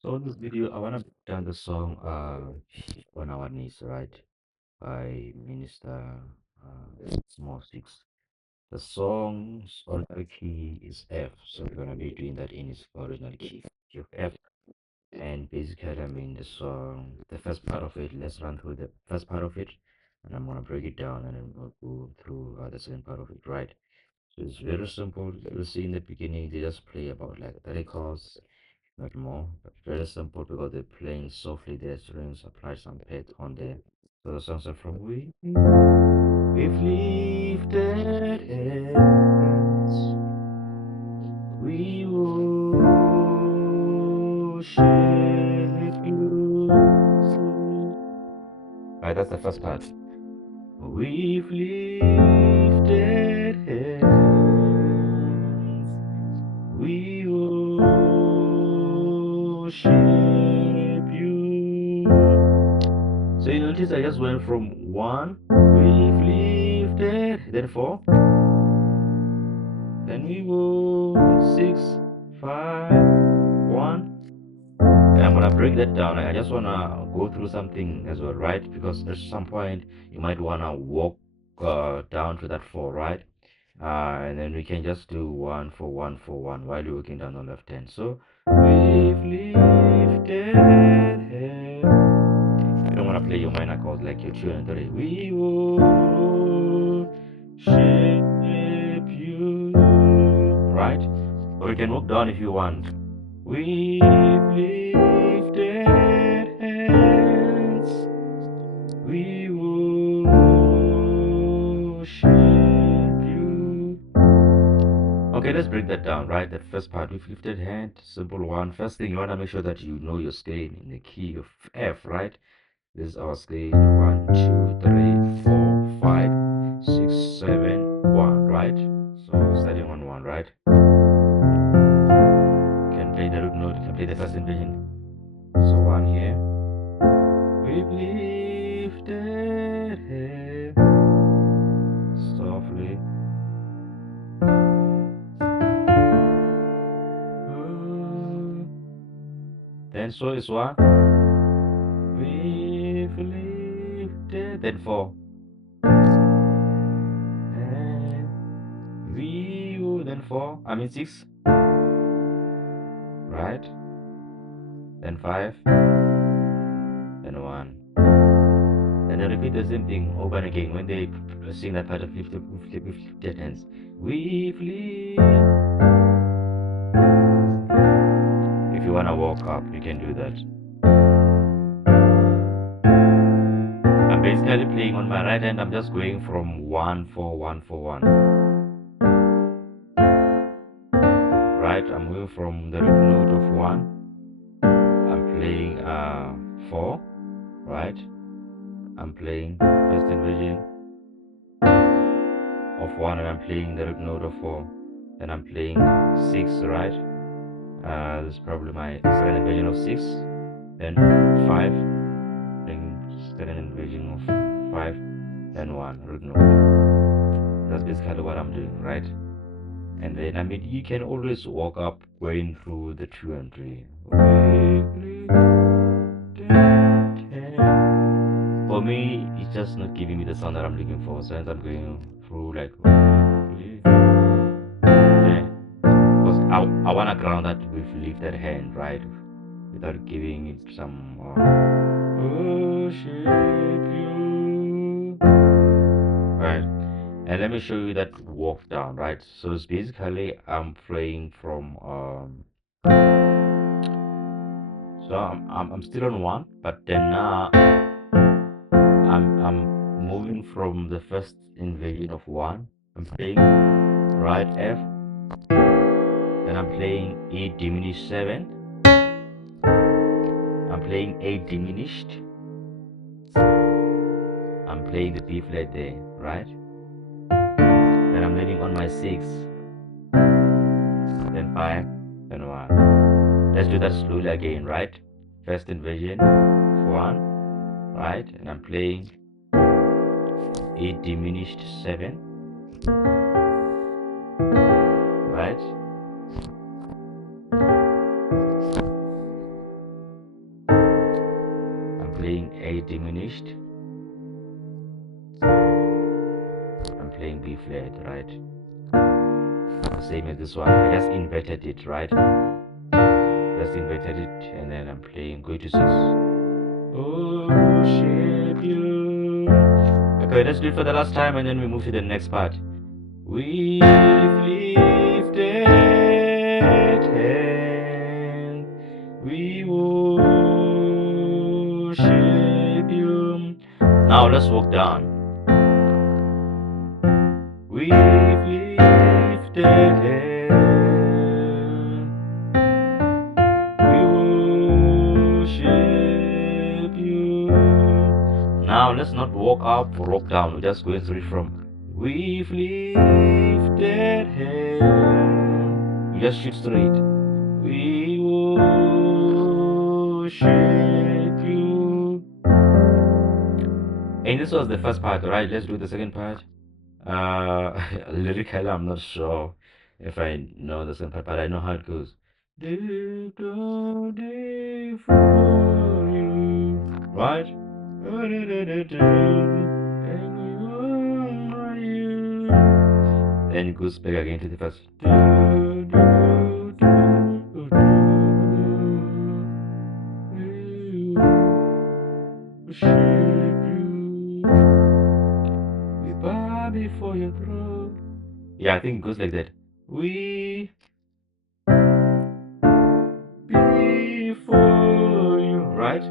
So in this video, I wanna break down the song "On Our Knees," right, by Minister Oncemore Six. The song's original key is F, so we're gonna be doing that in its original key of F. And basically, I mean the song, the first part of it. Let's run through the first part of it, and I'm gonna break it down, and then we'll go through the second part of it, right? So it's very simple. You'll see in the beginning, they just play about like 30 chords, not more. But very simple because they're playing softly their strings, apply some pads on there. So the songs are from we've lifted hands, we worship you. Right, that's the first part. We've lifted hands, we worship you. So you notice I just went from one, we've lifted, then four, then we go 6, 5, 1. And I'm gonna break that down. I just wanna go through something as well, right? Because at some point you might wanna walk down to that 4, right? And then we can just do 1 for 1 for 1 while you're working down the left hand. So we've lifted hands. You don't want to play your minor chords like your 2 and 3. We worship you, right? Or you can walk down if you want. We've lifted hands, we worship you. Okay, let's break that down, right? That first part, we've lifted hand, simple one. First thing, you want to make sure that you know your scale in the key of F, right? This is our scale 1, 2, 3, 4, 5, 6, 7, 1, right? So starting on 1, right? You can play the root note, you can play the first inversion. So 1 here. We've lifted him softly. Then so is 1. We've lifted. Then 4. And we will. Then 4. I mean 6. Right? Then 5. Then 1. And then repeat the same thing over and again when they sing that part of lifted hands. We've lifted. If you wanna walk up, you can do that. I'm basically playing on my right hand. I'm just going from 1 for 1 for 1. Right? I'm going from the root note of 1. I'm playing 4. Right? I'm playing first inversion of 1 and I'm playing the root note of 4. Then I'm playing 6, right? This is probably my second inversion of 6. Then 5. Playing second inversion of 5. Then 1 root note. That's basically what I'm doing, right? And then I mean you can always walk up going through the 2 and 3. For me, it's just not giving me the sound that I'm looking for. So I'm going through like because I wanna ground that with lifted hand, right? Without giving it some worship you. Right. And let me show you that walk down, right? So it's basically I'm playing from so I'm still on 1, but then now I'm moving from the first inversion of 1. I'm playing right F, then I'm playing E diminished 7. I'm playing A diminished. I'm playing the B flat there, right? Then I'm landing on my 6, then 5, then 1. Let's do that slowly again, right? First inversion, 1, right? And I'm playing A diminished 7, right? playing A diminished. I'm playing B flat, right? Same as this one. I just inverted it, right? Just inverted it, and then I'm playing go to 6. Worship you. Okay, let's do it for the last time, and then we move to the next part. We've lifted hand, we worship you. Now let's walk down. We've lifted hand, we worship you. Now let's not walk up or walk down. We're just going through from we've lifted hand. We just shoot straight. We worship you. And this was the first part, right? Let's do the second part. Lyrically, I'm not sure if I know the second part, but I know how it goes. Day for you, right? Then it goes back again to the first. We bow before your throne. Yeah, I think it goes like that. We before you, right?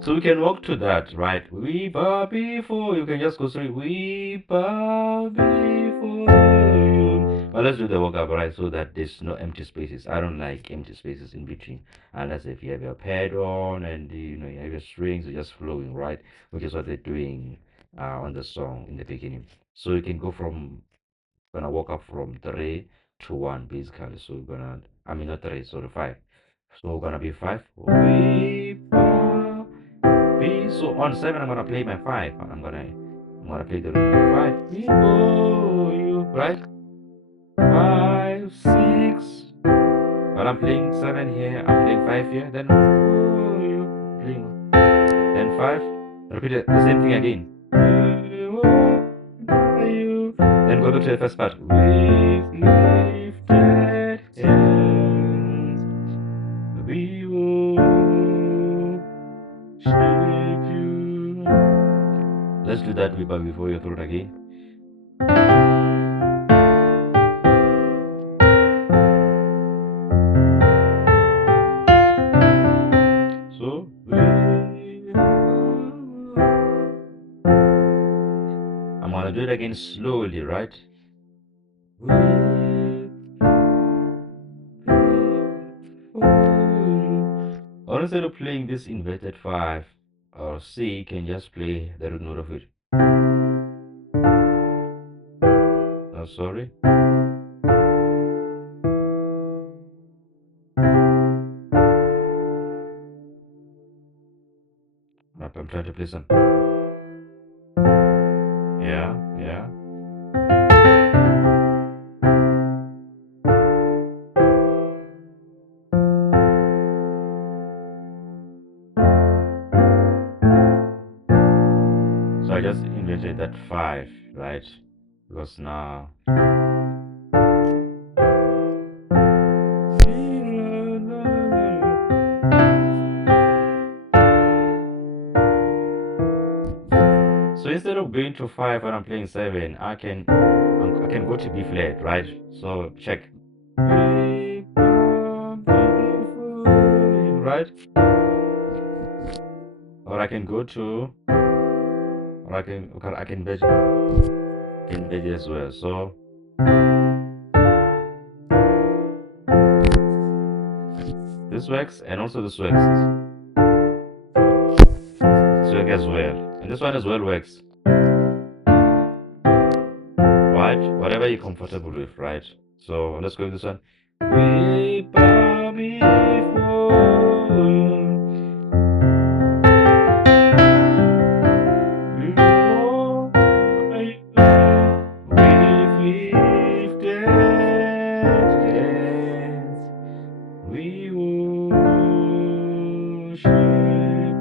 So we can walk to that, right? We bow before you. Can just go through. We bow before you. But let's do the walk up, right? So that there's no empty spaces. I don't like empty spaces in between, unless if you have your pad on and you have your strings are just flowing, right? Which is what they're doing on the song in the beginning. So you can go from gonna walk up from 3 to 1 basically. So we're gonna, I mean not 3, sorry, 5. So we're gonna be 5. We bow B. So on 7 I'm gonna play my 5. I'm gonna play the 5 before you, right? 5, 6. But I'm playing 7 here, I'm playing 5 here, then before you playing, then 5. Repeat it, the same thing again. Then go back to the first part. With lifted hands, we worship you. Let's do that before your throat again. So I'm gonna do it again slowly, right? Or instead of playing this inverted 5 or C, you can just play the root note of it. Oh, sorry. I'm trying to play some. Yeah, yeah. So I just inverted that 5, right? Because now so instead of going to 5 when I'm playing 7, I can go to B flat, right? So check. Right? Or I can go to, or I can invert it as well. So this works, and also this works. This works as well, and this one as well works. Right? Whatever you're comfortable with, right? So let's go with this one. We bow before you. We've lifted hands. We worship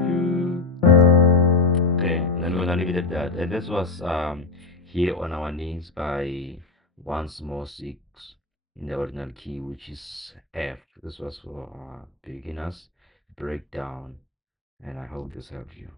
you. And we're gonna leave it at that. And this was Here on Our Knees by Once More Six in the original key, which is F. This was for beginners breakdown, and I hope this helped you.